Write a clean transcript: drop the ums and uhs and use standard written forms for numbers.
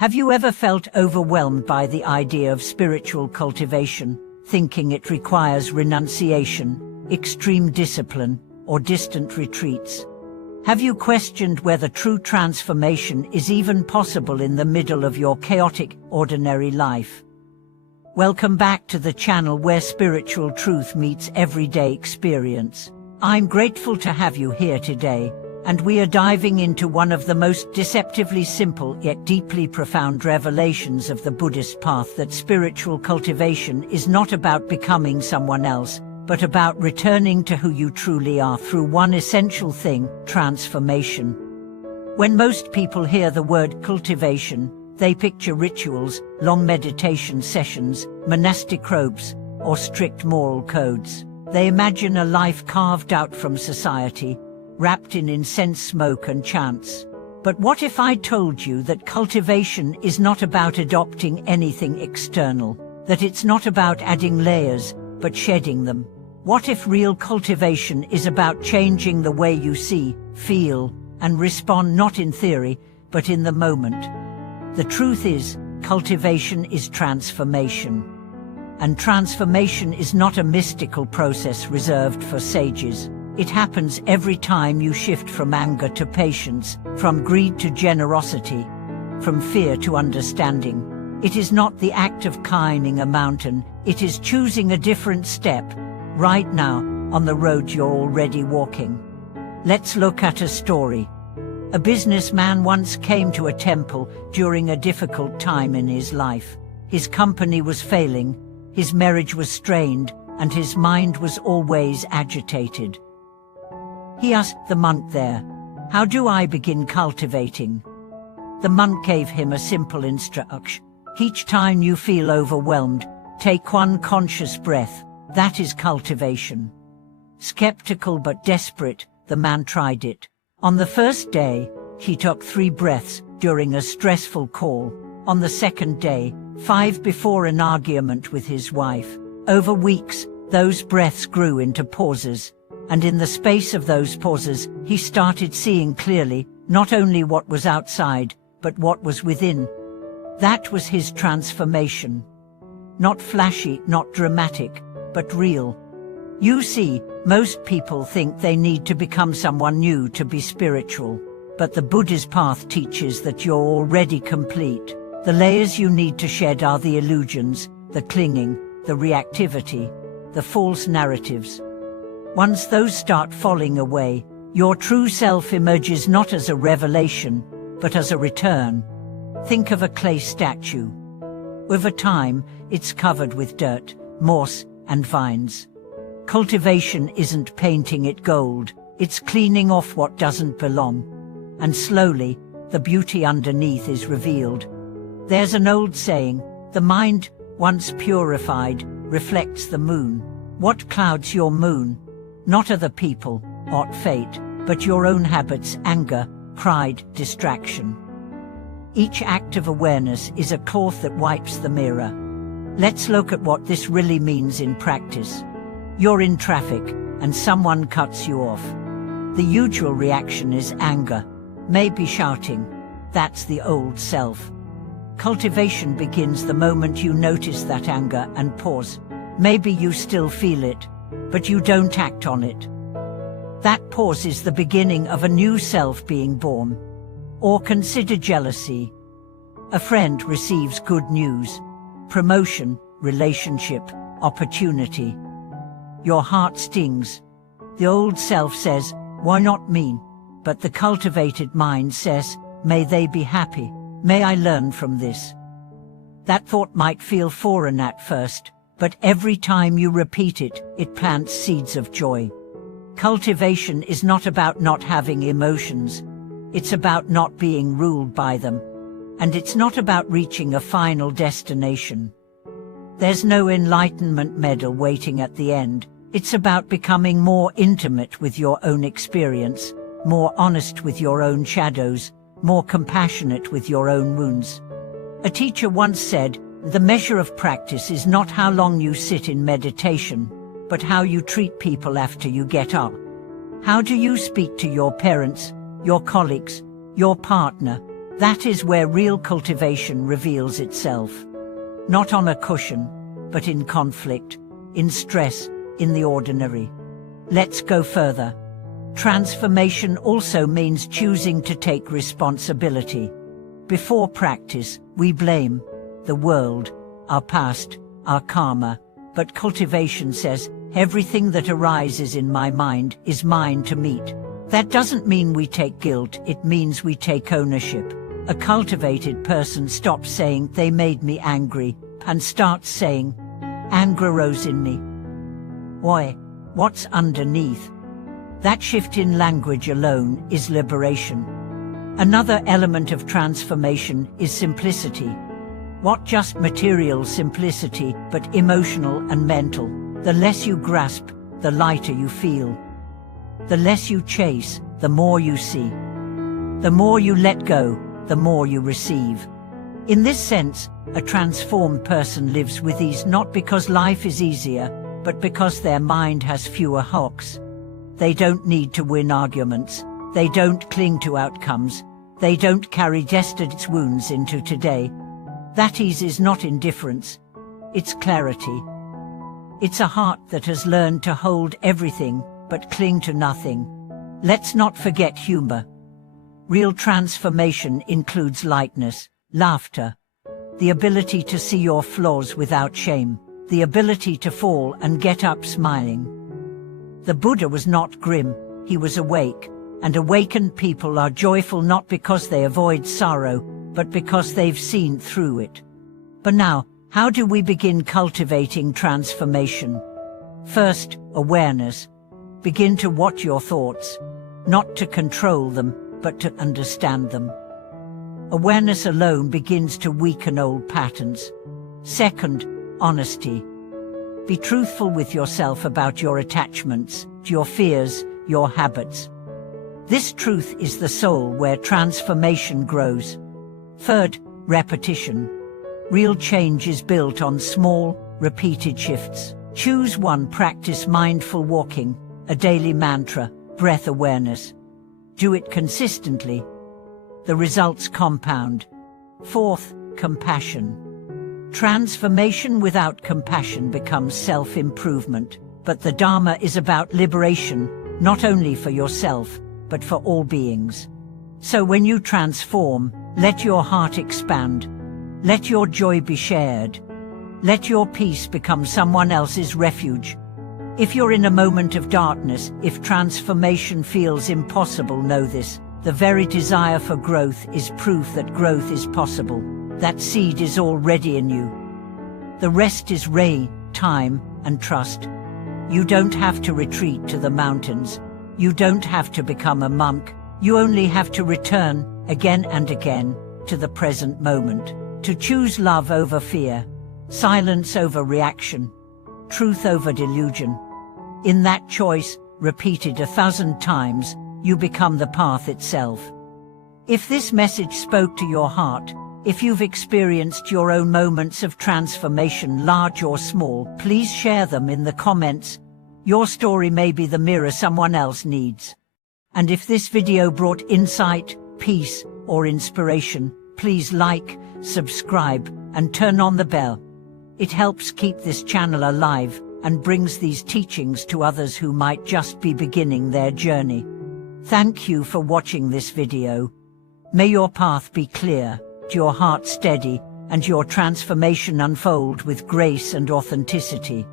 Have you ever felt overwhelmed by the idea of spiritual cultivation, thinking it requires renunciation, extreme discipline, or distant retreats? Have you questioned whether true transformation is even possible in the middle of your chaotic, ordinary life? Welcome back to the channel where spiritual truth meets everyday experience. I'm grateful to have you here today, and we are diving into one of the most deceptively simple yet deeply profound revelations of the Buddhist path, that spiritual cultivation is not about becoming someone else, but about returning to who you truly are through one essential thing: transformation. When most people hear the word cultivation, they picture rituals, long meditation sessions, monastic robes, or strict moral codes. They imagine a life carved out from society, wrapped in incense smoke and chants. But what if I told you that cultivation is not about adopting anything external, that it's not about adding layers, but shedding them? What if real cultivation is about changing the way you see, feel, and respond, not in theory, but in the moment? The truth is, cultivation is transformation. And transformation is not a mystical process reserved for sages. It happens every time you shift from anger to patience, from greed to generosity, from fear to understanding. It is not the act of climbing a mountain, it is choosing a different step, right now, on the road you're already walking. Let's look at a story. A businessman once came to a temple during a difficult time in his life. His company was failing, his marriage was strained, and his mind was always agitated. He asked the monk there, "How do I begin cultivating?" The monk gave him a simple instruction. "Each time you feel overwhelmed, take one conscious breath. That is cultivation." Skeptical but desperate, the man tried it. On the first day, he took 3 breaths during a stressful call. On the second day, 5 before an argument with his wife. Over weeks, those breaths grew into pauses, and in the space of those pauses, he started seeing clearly, not only what was outside, but what was within. That was his transformation. Not flashy, not dramatic, but real. You see, most people think they need to become someone new to be spiritual. But the Buddhist path teaches that you're already complete. The layers you need to shed are the illusions, the clinging, the reactivity, the false narratives. Once those start falling away, your true self emerges not as a revelation, but as a return. Think of a clay statue. Over time, it's covered with dirt, moss, and vines. Cultivation isn't painting it gold, it's cleaning off what doesn't belong. And slowly, the beauty underneath is revealed. There's an old saying, the mind, once purified, reflects the moon. What clouds your moon? Not other people, or fate, but your own habits, anger, pride, distraction. Each act of awareness is a cloth that wipes the mirror. Let's look at what this really means in practice. You're in traffic, and someone cuts you off. The usual reaction is anger, maybe shouting. That's the old self. Cultivation begins the moment you notice that anger and pause. Maybe you still feel it, but you don't act on it. That pause is the beginning of a new self being born. Or consider jealousy. A friend receives good news, promotion, relationship, opportunity. Your heart stings. The old self says, "Why not me?" But the cultivated mind says, "May they be happy. May I learn from this." That thought might feel foreign at first, but every time you repeat it, it plants seeds of joy. Cultivation is not about not having emotions. It's about not being ruled by them. And it's not about reaching a final destination. There's no enlightenment medal waiting at the end. It's about becoming more intimate with your own experience, more honest with your own shadows, more compassionate with your own wounds. A teacher once said, "The measure of practice is not how long you sit in meditation, but how you treat people after you get up. How do you speak to your parents, your colleagues, your partner, That is where real cultivation reveals itself. Not on a cushion, but in conflict, in stress, in the ordinary. Let's go further. Transformation also means choosing to take responsibility. Before practice, we blame the world, our past, our karma, but cultivation says, everything that arises in my mind is mine to meet. That doesn't mean we take guilt, it means we take ownership. A cultivated person stops saying, they made me angry, and starts saying, anger arose in me. Why? What's underneath? That shift in language alone is liberation. Another element of transformation is simplicity. Not just material simplicity, but emotional and mental. The less you grasp, the lighter you feel. The less you chase, the more you see. The more you let go, the more you receive. In this sense, a transformed person lives with ease not because life is easier, but because their mind has fewer hocks. They don't need to win arguments. They don't cling to outcomes. They don't carry yesterday's wounds into today. That ease is not indifference. It's clarity. It's a heart that has learned to hold everything, but cling to nothing. Let's not forget humor. Real transformation includes lightness, laughter, the ability to see your flaws without shame, the ability to fall and get up smiling. The Buddha was not grim, he was awake, and awakened people are joyful not because they avoid sorrow, but because they've seen through it. But now, how do we begin cultivating transformation? First, awareness. Begin to watch your thoughts, not to control them, but to understand them. Awareness alone begins to weaken old patterns. Second, honesty. Be truthful with yourself about your attachments, your fears, your habits. This truth is the soul where transformation grows. Third, repetition. Real change is built on small, repeated shifts. Choose one, practice mindful walking, a daily mantra, breath awareness. Do it consistently. The results compound. Fourth, compassion. Transformation without compassion becomes self-improvement. But the Dharma is about liberation, not only for yourself, but for all beings. So when you transform, let your heart expand. Let your joy be shared. Let your peace become someone else's refuge. If you're in a moment of darkness, if transformation feels impossible, know this. The very desire for growth is proof that growth is possible. That seed is already in you. The rest is rain, time, and trust. You don't have to retreat to the mountains. You don't have to become a monk. You only have to return, again and again, to the present moment. To choose love over fear, silence over reaction, truth over delusion. In that choice, repeated 1,000 times, you become the path itself. If this message spoke to your heart, if you've experienced your own moments of transformation, large or small, please share them in the comments. Your story may be the mirror someone else needs. And if this video brought insight, peace, or inspiration, please like, subscribe, and turn on the bell. It helps keep this channel alive and brings these teachings to others who might just be beginning their journey. Thank you for watching this video. May your path be clear, your heart steady, and your transformation unfold with grace and authenticity.